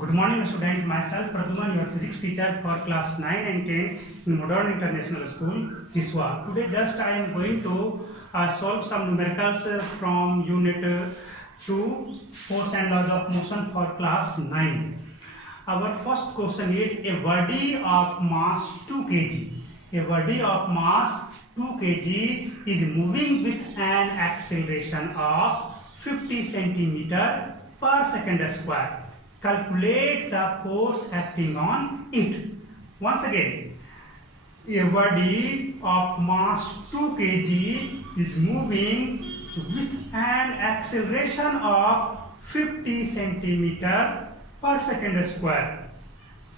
Good morning, student. Myself, Pradhuman, your physics teacher for class 9 and 10 in Modern International School, Kiswa. Today, just I am going to solve some numericals from Unit 2, Force and Laws of Motion for class 9. Our first question is a body of mass 2 kg. A body of mass 2 kg is moving with an acceleration of 50 centimeter per second square. Calculate the force acting on it. Once again, a body of mass 2 kg is moving with an acceleration of 50 centimeter per second square.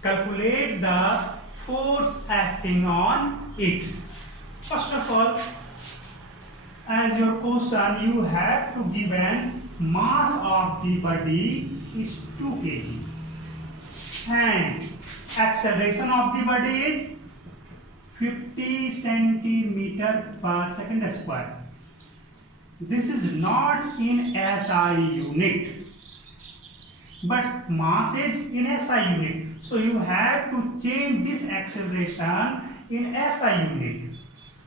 Calculate the force acting on it. First of all, as your question, you have to give an mass of the body is 2 kg and acceleration of the body is 50 centimeter per second square. This is not in SI unit, but mass is in SI unit. So you have to change this acceleration in SI unit.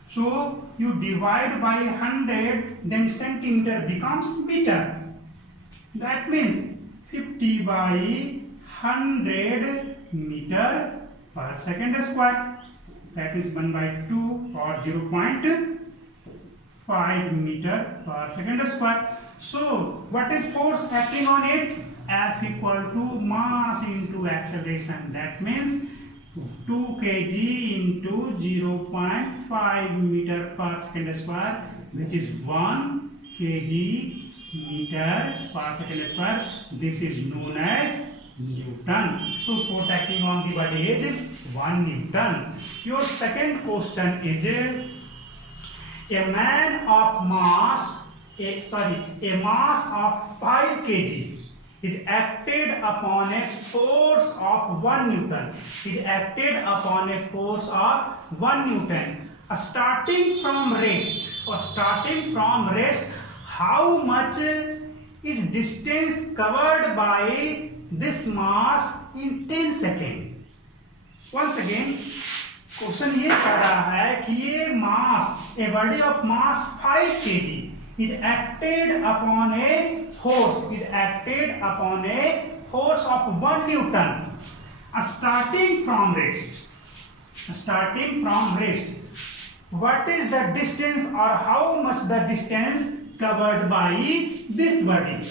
So you divide by 100, then centimeter becomes meter. That means 50 by 100 meter per second square. That is 1 by 2 or 0.5 meter per second square. So what is force acting on it? F equal to mass into acceleration. That means 2 kg into 0.5 meter per second square, which is 1 kg meter per second square. This is known as Newton. So force acting on the body is 1 Newton. Your second question is a mass of 5 kg is acted upon a force of 1 Newton. Is acted upon a force of 1 Newton. Starting from rest, how much is distance covered by this mass in 10 seconds? Once again, question ये कह रहा है कि ये मास, a body of mass 5 kg is acted upon a force of 1 Newton. Starting from rest, what is the distance or how much the distance covered by this body?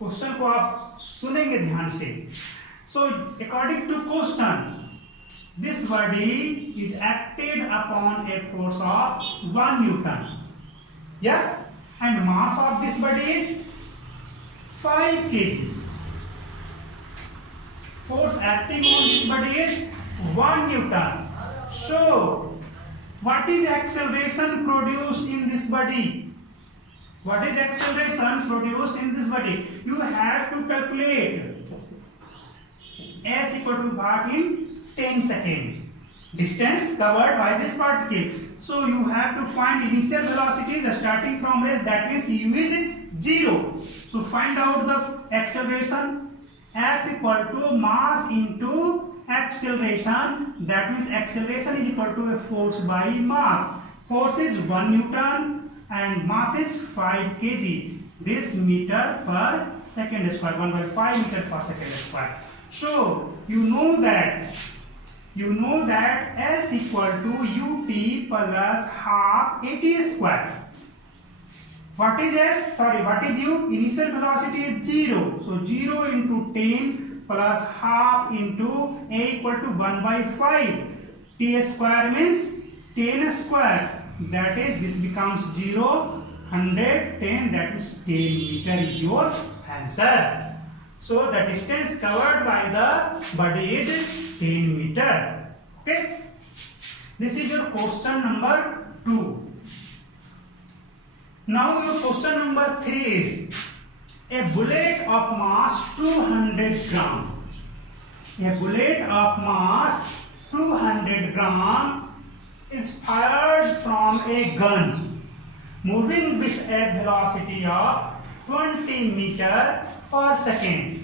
Question को आप सुनेंगे ध्यान से. So according to question, this body is acted upon a force of 1 Newton. Yes, and mass of this body is 5 kg. Force acting on this body is 1 Newton. So what is acceleration produced in this body? What is acceleration produced in this body? You have to calculate s equal to part in 10 seconds. Distance covered by this particle. So you have to find initial velocities starting from rest. That means u is 0. So find out the acceleration. F equal to mass into acceleration. That means acceleration is equal to a force by mass. Force is 1 Newton and mass is 5 kg. This meter per second square, 1 by 5 meter per second square. So you know that S equal to ut plus half at square. What is S? What is u? Initial velocity is 0. So 0 into 10 plus half into a equal to 1 by 5. T square means 10 square. That is, this becomes 0, 110. That is 10 meter is your answer. So the distance covered by the body is 10 meter. Okay. This is your question number 2. Now your question number 3 is a bullet of mass 200 gram. A bullet of mass 200 gram is fired from a gun moving with a velocity of 20 meter per second.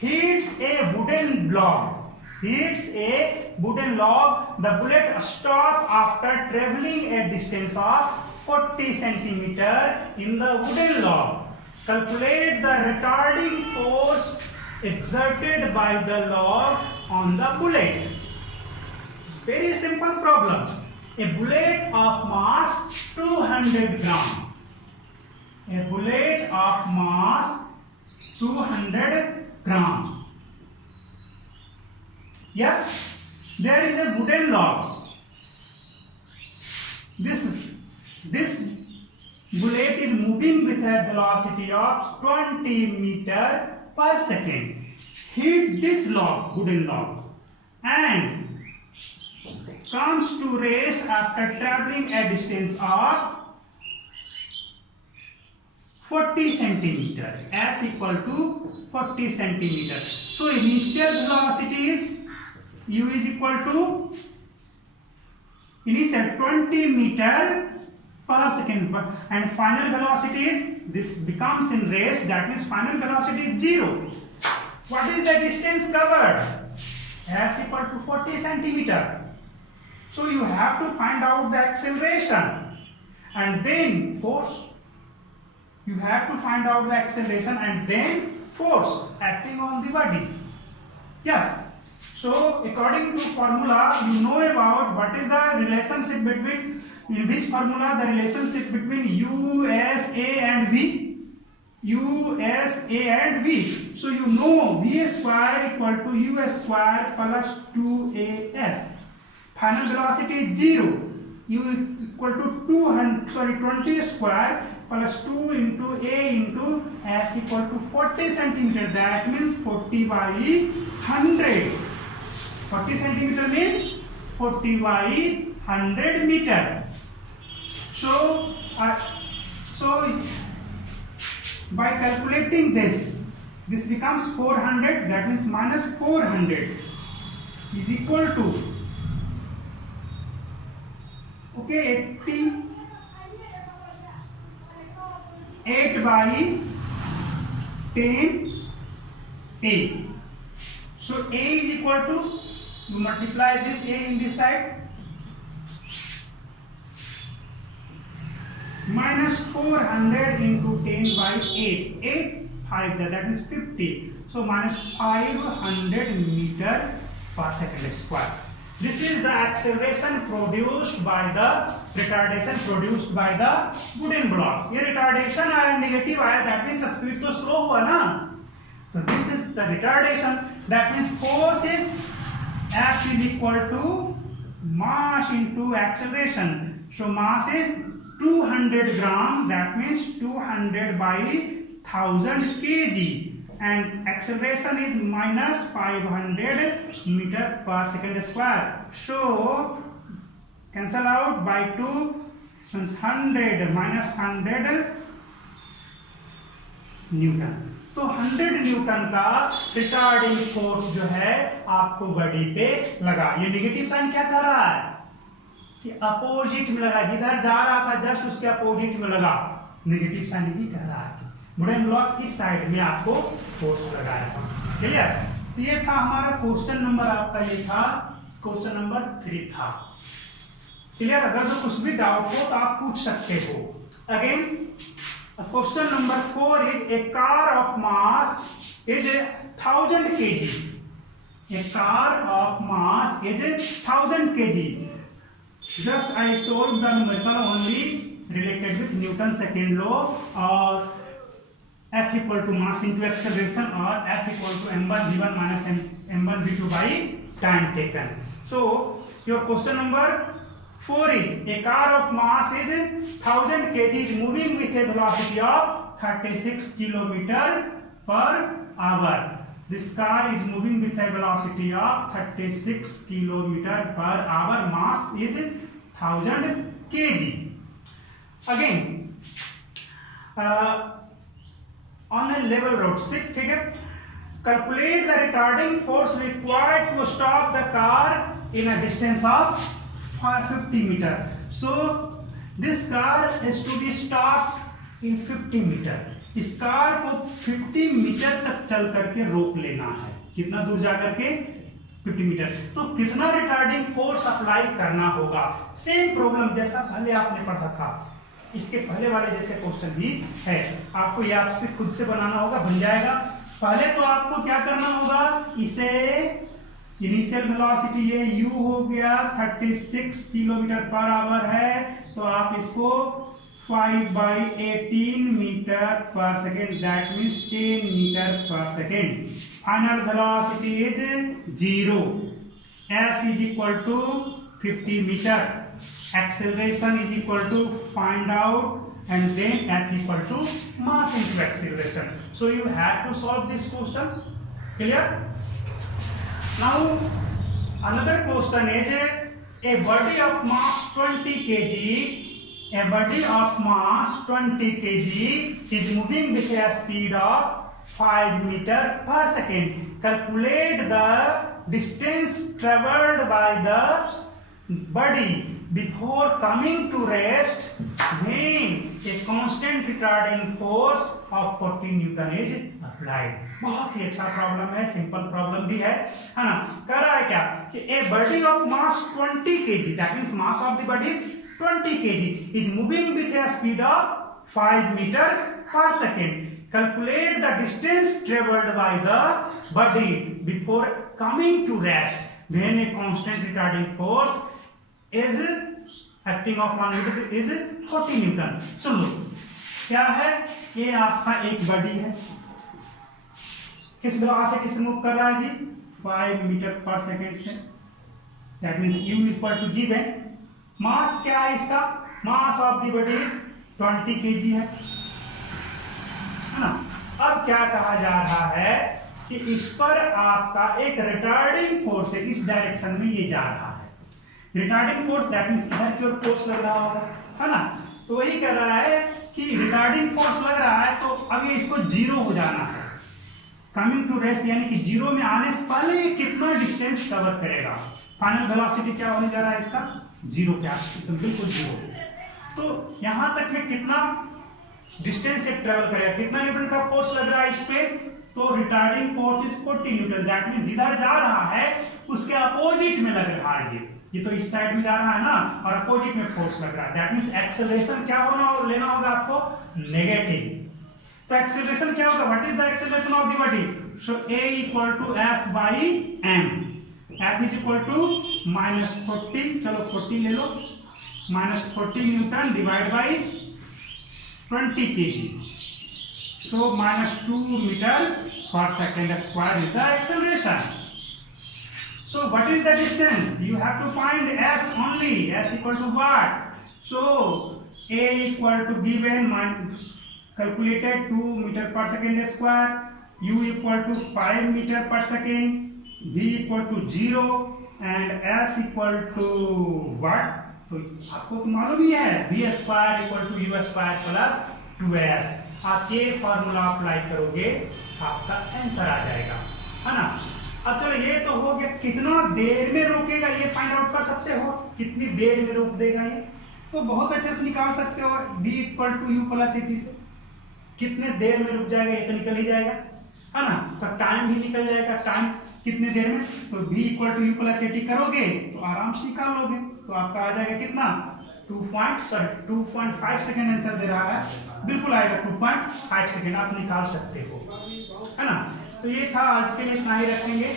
hits a wooden log. Hits a wooden log. The bullet stops after traveling a distance of 40 centimeter in the wooden log. Calculate the retarding force exerted by the log on the bullet. Very simple problem. A bullet of mass 200 gram. A bullet of mass 200 gram. Yes, there is a wooden log. This bullet is moving with a velocity of 20 meter per second. Hit this log, wooden log, and comes to rest after traveling a distance of 40 centimeter, s equal to 40 centimeter. So initial velocity is u is equal to initial 20 meter per second, and final velocity is, this becomes in rest, that means final velocity is 0. What is the distance covered? S equal to 40 centimeter. So you have to find out the acceleration and then force. You have to find out the acceleration and then force acting on the body. Yes. So according to formula, you know about what is the relationship between, in this formula, the relationship between U, S, A and V. U, S, A and V. So you know V square equal to U square plus 2AS. Final velocity is 0. U equal to 20 square plus 2 into A into S equal to 40 centimeter. That means 40 by 100. 40 centimeter means 40 by 100 meter. So by calculating this becomes 400. That means minus 400 is equal to, okay, 8 by 10 A. So A is equal to, you multiply this A in this side, minus 400 into 10 by 8. 8 5, that is 50. So minus 500 meter per second square. This is the acceleration produced by the retardation produced by the wooden block. ये retardation आया, negative आया, that means speed तो slow हुआ ना. So this is the retardation. That means force is F is equal to mass into acceleration. So mass is 200 gram. That means 200 by 1000 kg. And acceleration is minus 500 meter per second square. So cancel out by 2. This means 100 minus 100 Newton. तो 100 Newton का retarding force जो है आपको body पे लगा. ये negative sign क्या कर रहा है कि अपोजिट में लगा, जिधर जा रहा था जस्ट उसके अपोजिट में लगा. नेगेटिव साइन यही कह रहा है वुडन ब्लॉक इस साइड में आपको फोर्स लगाया. क्लियर? तो ये था हमारा क्वेश्चन नंबर, आपका ये था क्वेश्चन नंबर 3 था. क्लियर? अगर तो कुछ भी डाउट हो तो आप पूछ सकते हो. Again question number 4 is a car of mass is 1000 kg. A car of mass is 1000 kg. Just I solved the numerical only related with Newton's second law, or F equal to mass into acceleration, or F equal to m1 v1 minus m1 v2 by time taken. So your question number 4 is a car of mass is 1000 kg is moving with a velocity of 36 km per hour. This car is moving with a velocity of 36 km per hour. Mass is 1000 kg. Again, on a level road, ठीक है? Calculate the retarding force required to stop the car in a distance of 50 meter. So this car is to be stopped in 50 meter. इस car को 50 metre तक चल करके रोक लेना है। कितना दूर जा करके? 50 मीटर। तो कितना रिटार्डिंग फोर्स अप्लाई करना होगा? सेम प्रॉब्लम जैसा पहले आपने पढ़ा था, इसके पहले वाले जैसे क्वेश्चन ही है। आपको ये आपसे खुद से बनाना होगा, बन जाएगा। पहले तो आपको क्या करना होगा, इसे इनिशियल वेलोसिटी ये u हो गया 36 किलोमीटर पर आवर है, तो आप इसको 5/18 metre per second, that means 10 metre per second. Final velocity is 0, s is equal to 50 metre, acceleration is equal to find out and then f equal to mass into acceleration. So you have to solve this question. Clear? Now another question is a body of mass 20 kg. A body of mass 20 kg is moving with a speed of 5 meter per second. Calculate the distance traveled by the body before coming to rest when a constant retarding force of 40 Newton is applied. बहुत ही अच्छा problem है, simple problem भी है ना। कह रहा है क्या कि a body of mass 20 kg, that means mass of the body is 20 kg, is moving with a speed of 5 meter per second. Calculate the distance traveled by the body before coming to rest when a constant retarding force is acting upon it is 40 newton. सुन लो क्या है, ये आपका एक body है, किस velocity से मूव कर रहा है जी? 5 मीटर पर सेकेंड से, that means u equal to given mass. क्या है इसका? Mass of the body is 20 kg है ना। अब क्या कहा जा रहा है कि इस पर आपका एक रिटार्डिंग फोर्स है, इस डायरेक्शन में ये जा रहा है। रिटार्डिंग फोर्स दैट मींस इधर की ओर फोर्स लग रहा होगा, है ना। तो वही कर रहा है कि रिटार्डिंग फोर्स लग रहा है, तो अब ये इसको 0 हो जाना है। कमिंग टू रेस्ट यानी कि 0 में आने से पहले ये कितना डिस्टेंस कवर करेगा? फाइनल वेलोसिटी क्या होने जा रहा है इसका? 0 के आसपास, तो बिल्कुल 0। तो यहां तक में कितना डिस्टेंस से ट्रेवल करेगा, कितना न्यूटन का फोर्स लग रहा है इस पे? तो retarding force is 40 Newton, that means जिधर जा रहा है उसके अपोजिट में लग रहा है। ये तो इस साइड में जा रहा है ना, और अपोजिट में फोर्स लग रहा है, दैट मींस एक्सेलरेशन क्या होना और लेना होगा आपको? नेगेटिव। तो एक्सेलरेशन क्या होगा? What is the acceleration of the body? So a equal to f by m, f is equal to -40, चलो 40 ले लो, -40 newton divide by 20 kg, so -2 meter per second square is the acceleration. So what is the distance? You have to find s only. S equal to what? So a equal to given calculated 2 meter per second square, u equal to 5 meter per second, v equal to 0 and s equal to what? तो आपको तो मालूम ही है, v square equal to u square plus 2s। आप ये formula apply करोगे आपका आंसर आ जाएगा, है ना। अब चलो ये तो हो गया, कितना देर में रोकेगा ये फाइंड आउट कर सकते हो, कितनी देर में रोक देगा ये, तो बहुत अच्छे से निकाल सकते हो। v equal to u plus a t से कितने देर में रुक जाएगा, ये तो निकल ही जाएगा, है ना। तो टाइम भी निकल जाएगा, टाइम कितने देर में, तो v equal to u plus a t करोगे तो आराम से निकाल लोगे, तो आपका आ जाएगा कितना? 2.5 सेकेंड आंसर दे रहा है, बिल्कुल आएगा 2.5 सेकेंड, आप निकाल सकते हो, है ना। तो ये था आज के लिए, इतना ही रखेंगे।